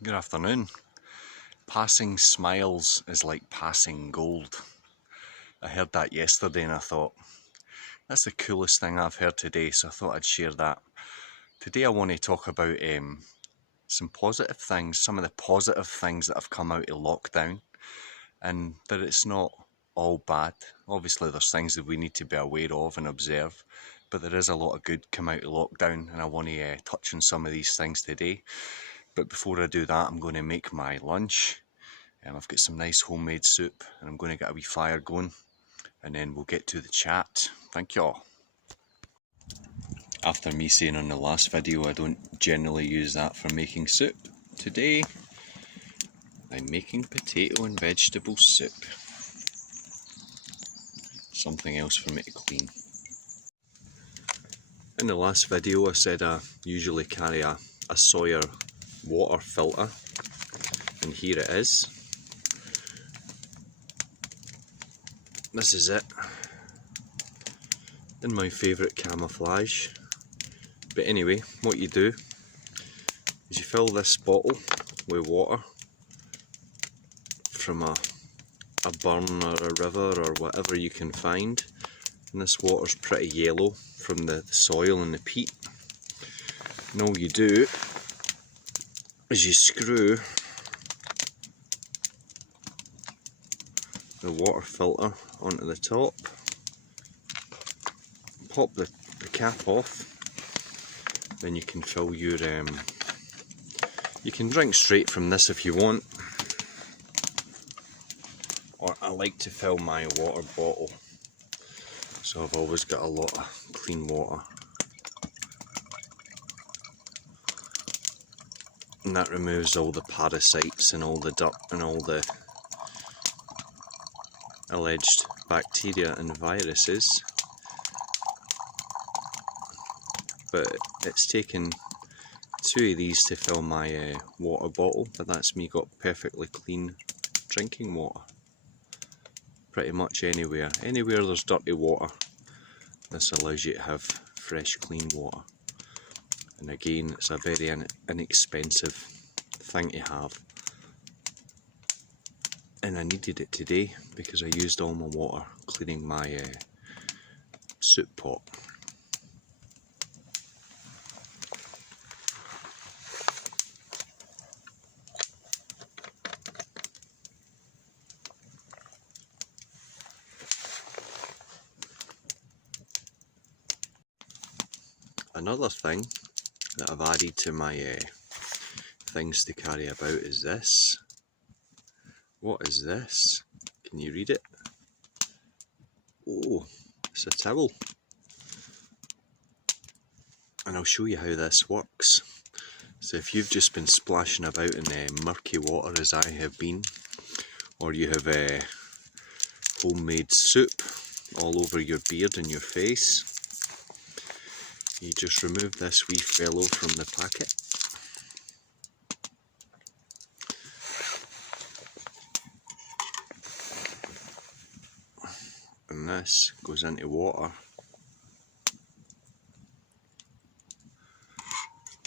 Good afternoon. Passing smiles is like passing gold. I heard that yesterday and I thought, that's the coolest thing I've heard today, so I thought I'd share that. Today I want to talk about some positive things, some of the positive things that have come out of lockdown, and that it's not all bad. Obviously there's things that we need to be aware of and observe, but there is a lot of good come out of lockdown, and I want to touch on some of these things today. But before I do that, I'm going to make my lunch. I've got some nice homemade soup and I'm going to get a wee fire going, and then we'll get to the chat. Thank you all. After me saying on the last video I don't generally use that for making soup, today I'm making potato and vegetable soup. Something else for me to clean. In the last video I said I usually carry a Sawyer water filter, and here it is. This is it, in my favourite camouflage. But anyway, what you do is you fill this bottle with water from a burn or a river or whatever you can find, and this water's pretty yellow from the soil and the peat. And all you do is you screw the water filter onto the top, pop the cap off, then you can fill your you can drink straight from this if you want, or I like to fill my water bottle, so I've always got a lot of clean water, and that removes all the parasites and all the dirt and all the alleged bacteria and viruses. But it's taken 2 of these to fill my water bottle, but that's me got perfectly clean drinking water. Pretty much anywhere there's dirty water, this allows you to have fresh clean water. And again, it's a very inexpensive thing to have, and I needed it today because I used all my water cleaning my soup pot. Another thing that I've added to my things to carry about is this. What is this? Can you read it? Oh, it's a towel. And I'll show you how this works. So if you've just been splashing about in murky water as I have been, or you have homemade soup all over your beard and your face, you just remove this wee fellow from the packet. And this goes into water.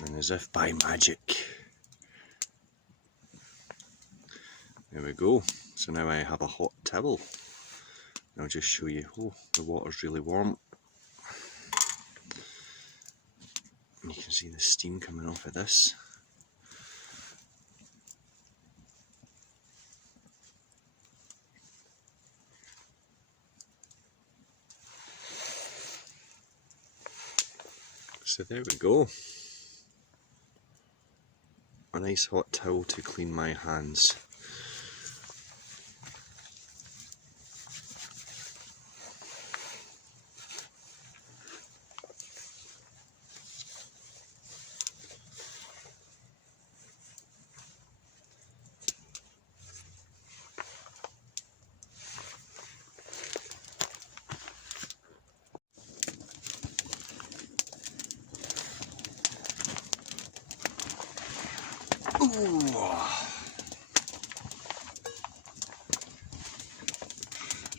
And as if by magic, there we go. So now I have a hot towel. And I'll just show you, oh, the water's really warm. You can see the steam coming off of this. So there we go. A nice hot towel to clean my hands.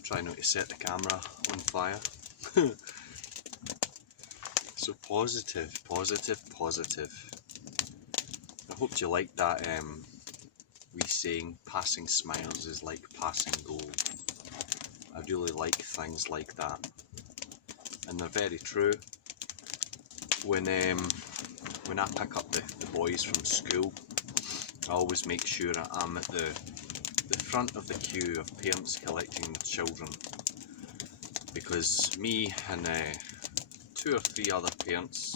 Try not to set the camera on fire. So positive. I hope you like that wee saying, passing smiles is like passing gold. I really like things like that, and they're very true. When I pick up the boys from school, I always make sure I'm at the front of the queue of parents collecting the children, because me and 2 or 3 other parents,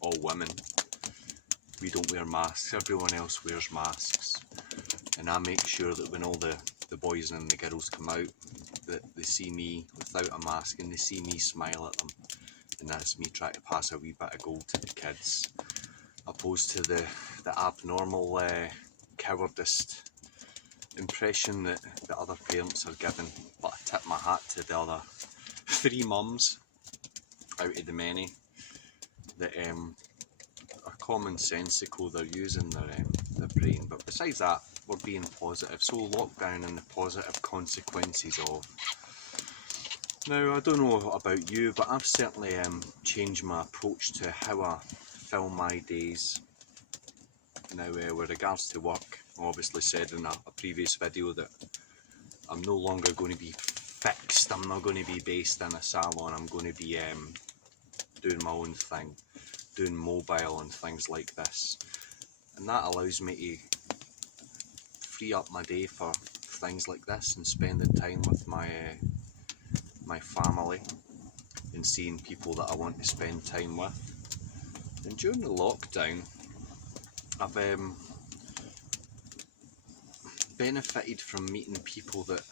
all women, we don't wear masks. Everyone else wears masks, and I make sure that when all the boys and the girls come out, that they see me without a mask and they see me smile at them, and that's me trying to pass a wee bit of gold to the kids, opposed to the abnormal cowardice impression that the other parents are giving. But I tip my hat to the other 3 mums out of the many that are commonsensical. They're using their brain. But besides that, we're being positive. So lockdown and the positive consequences of. Now, I don't know about you, but I've certainly changed my approach to how I fill my days. Now, with regards to work, I obviously said in a previous video that I'm no longer going to be fixed. I'm not going to be based in a salon. I'm going to be doing my own thing, doing mobile and things like this. And that allows me to free up my day for things like this and spending time with my family and seeing people that I want to spend time with. And during the lockdown, I've benefited from meeting people that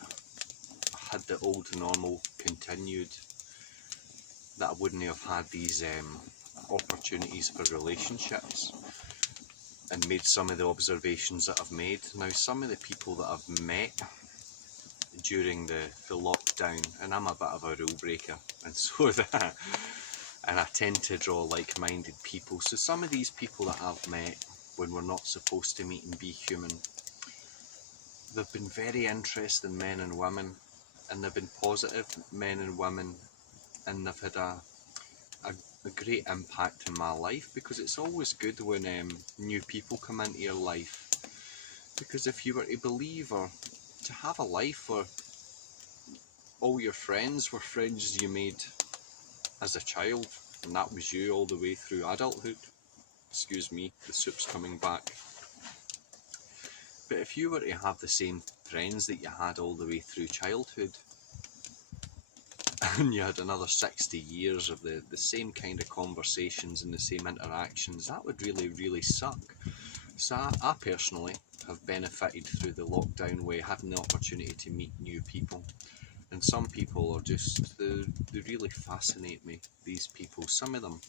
had the old normal continued, that I wouldn't have had these opportunities for relationships, and made some of the observations that I've made. Now, some of the people that I've met during the lockdown, and I'm a bit of a rule breaker, and so that, and I tend to draw like-minded people. So some of these people that I've met when we're not supposed to meet and be human, they've been very interesting men and women, and they've been positive men and women, and they've had a great impact in my life, because it's always good when new people come into your life. Because if you were to believe or to have a life where all your friends were friends you made as a child, and that was you all the way through adulthood. Excuse me, the soup's coming back. But if you were to have the same friends that you had all the way through childhood, and you had another 60 years of the same kind of conversations and the same interactions, that would really, really suck. So I personally have benefited through the lockdown way, having the opportunity to meet new people. And some people are just, they really fascinate me, these people, some of them.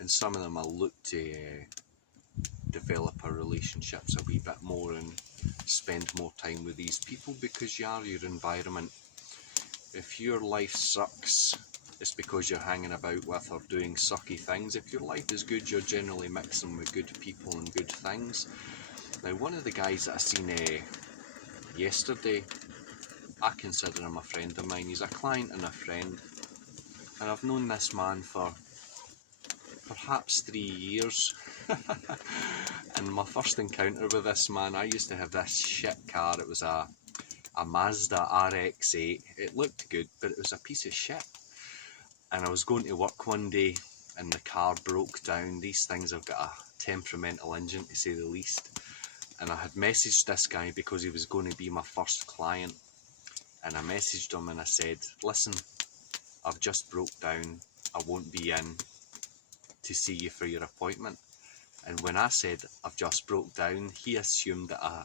And some of them I look to develop our relationships a wee bit more and spend more time with these people, because you are your environment. If your life sucks, it's because you're hanging about with or doing sucky things. If your life is good, you're generally mixing with good people and good things. Now, one of the guys that I seen yesterday, I consider him a friend of mine. He's a client and a friend, and I've known this man for perhaps 3 years. And my first encounter with this man, I used to have this shit car. It was a Mazda RX-8. It looked good, but it was a piece of shit. And I was going to work one day and the car broke down. These things have got a temperamental engine, to say the least. And I had messaged this guy because he was going to be my first client. And I messaged him and I said, listen, I've just broke down. I won't be in to see you for your appointment. And when I said I've just broke down, he assumed that I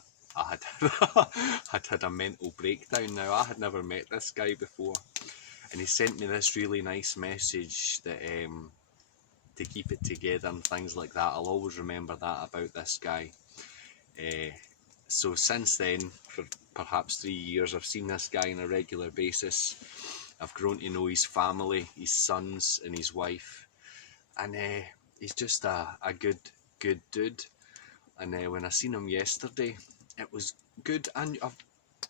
had had a mental breakdown. Now, I had never met this guy before, and he sent me this really nice message that to keep it together and things like that. I'll always remember that about this guy. So since then, for perhaps 3 years, I've seen this guy on a regular basis. I've grown to know his family, his sons and his wife, and he's just a good dude. And when I seen him yesterday, it was good. And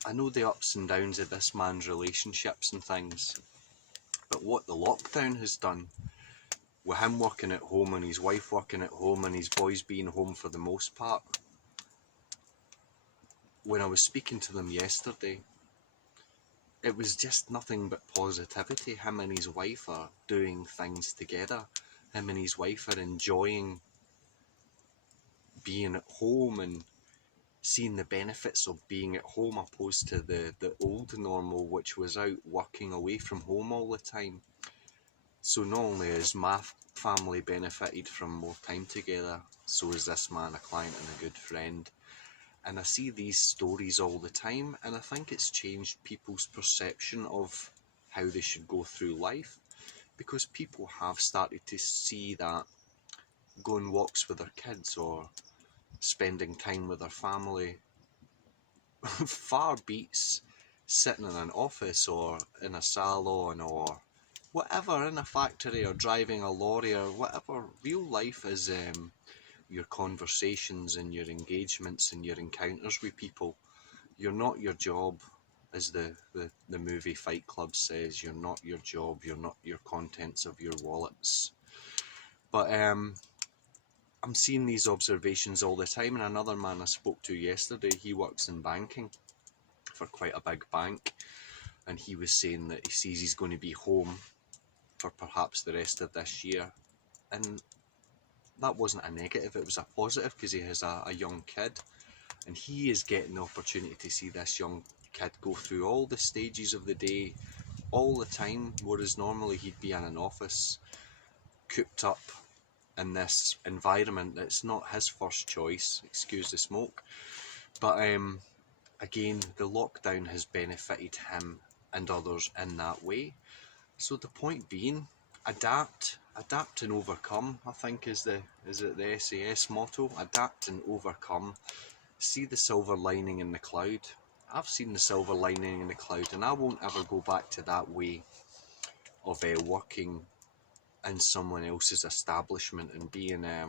I know the ups and downs of this man's relationships and things, but what the lockdown has done with him working at home and his wife working at home and his boys being home for the most part, when I was speaking to them yesterday, it was just nothing but positivity. Him and his wife are doing things together. Him and his wife are enjoying being at home and seeing the benefits of being at home opposed to the old normal, which was out working away from home all the time. So not only is my family benefited from more time together, so is this man a client and a good friend. And I see these stories all the time, and I think it's changed people's perception of how they should go through life, because people have started to see that going walks with their kids or spending time with their family far beats sitting in an office or in a salon or whatever, in a factory or driving a lorry or whatever. Real life is your conversations and your engagements and your encounters with people. You're not your job, as the movie Fight Club says. You're not your job, you're not your contents of your wallets. But I'm seeing these observations all the time, and another man I spoke to yesterday, he works in banking for quite a big bank, and he was saying that he sees he's going to be home for perhaps the rest of this year, and that wasn't a negative, it was a positive, because he has a young kid, and he is getting the opportunity to see this young kid go through all the stages of the day all the time, whereas normally he'd be in an office cooped up in this environment that's not his first choice, excuse the smoke. But again, the lockdown has benefited him and others in that way. So the point being, adapt and overcome, I think is the SAS motto. Adapt and overcome. See the silver lining in the cloud. I've seen the silver lining in the cloud, and I won't ever go back to that way of working in someone else's establishment and being a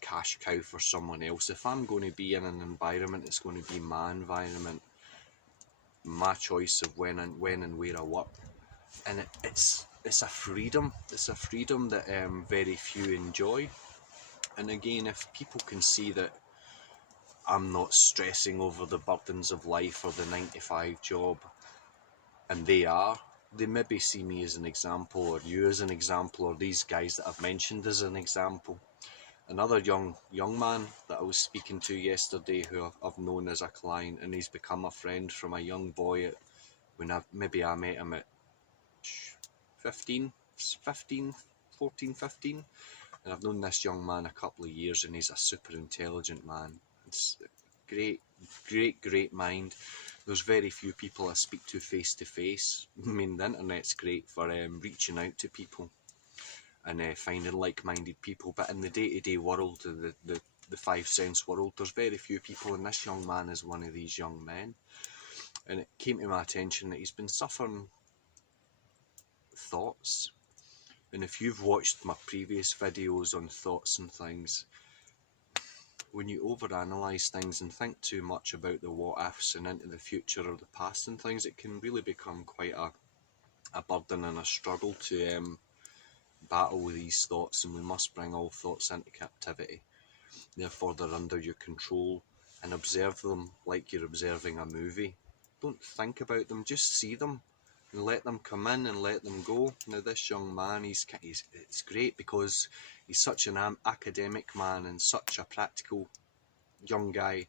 cash cow for someone else. If I'm going to be in an environment, it's going to be my environment, my choice of when and where I work, and it's a freedom. It's a freedom that very few enjoy. And again, if people can see that I'm not stressing over the burdens of life or the 9-to-5 job, and they maybe see me as an example, or you as an example, or these guys that I've mentioned as an example. Another young man that I was speaking to yesterday, who I've known as a client, and he's become a friend from a young boy when I met him at 14, 15, and I've known this young man a couple of years, and he's a super intelligent man. It's great mind. There's very few people I speak to face to face. I mean, the internet's great for reaching out to people and finding like-minded people, but in the day-to-day world, the five sense world, there's very few people, and this young man is one of these young men. And it came to my attention that he's been suffering thoughts, and if you've watched my previous videos on thoughts and things, when you overanalyze things and think too much about the what-ifs and into the future or the past and things, it can really become quite a burden and a struggle to battle with these thoughts, and we must bring all thoughts into captivity. Therefore, they're under your control, and observe them like you're observing a movie. Don't think about them, just see them and let them come in and let them go. Now, this young man, it's great because he's such an academic man and such a practical young guy,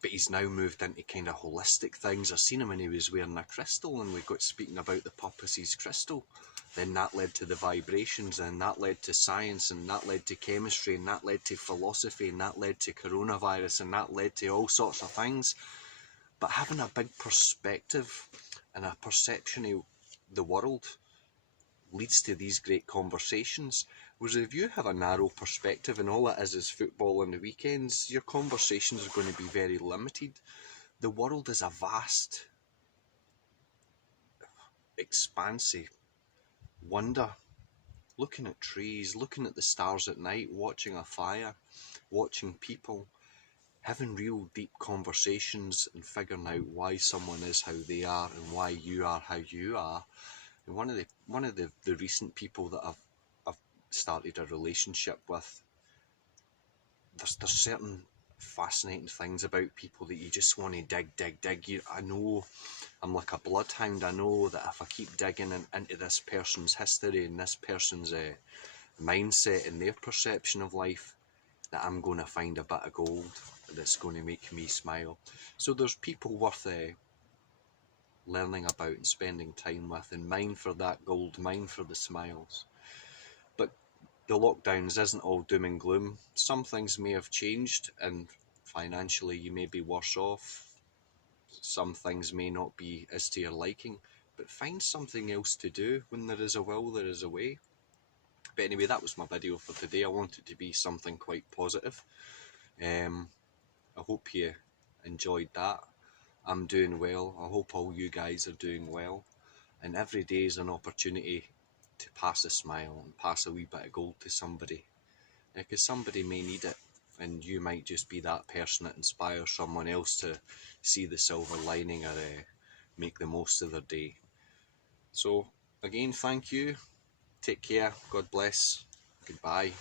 but he's now moved into kind of holistic things. I seen him when he was wearing a crystal, and we got speaking about the purpose of his crystal. Then that led to the vibrations, and that led to science, and that led to chemistry, and that led to philosophy, and that led to coronavirus, and that led to all sorts of things. But having a big perspective and a perception of the world leads to these great conversations. Whereas if you have a narrow perspective and all it is football on the weekends, your conversations are going to be very limited. The world is a vast, expansive wonder. Looking at trees, looking at the stars at night, watching a fire, watching people, having real deep conversations and figuring out why someone is how they are and why you are how you are. And one of the recent people that I've started a relationship with, there's certain fascinating things about people that you just want to dig. I know I'm like a bloodhound. I know that if I keep digging into this person's history and this person's mindset and their perception of life, that I'm going to find a bit of gold that's going to make me smile. So there's people worth learning about and spending time with, and mine for that gold, mine for the smiles. But the lockdowns isn't all doom and gloom. Some things may have changed, and financially you may be worse off. Some things may not be as to your liking, but find something else to do. When there is a will, there is a way. But anyway, that was my video for today. I want it to be something quite positive. I hope you enjoyed that. I'm doing well. I hope all you guys are doing well. And every day is an opportunity to pass a smile and pass a wee bit of gold to somebody. Because somebody may need it, and you might just be that person that inspires someone else to see the silver lining or make the most of their day. So again, thank you. Take care. God bless. Goodbye.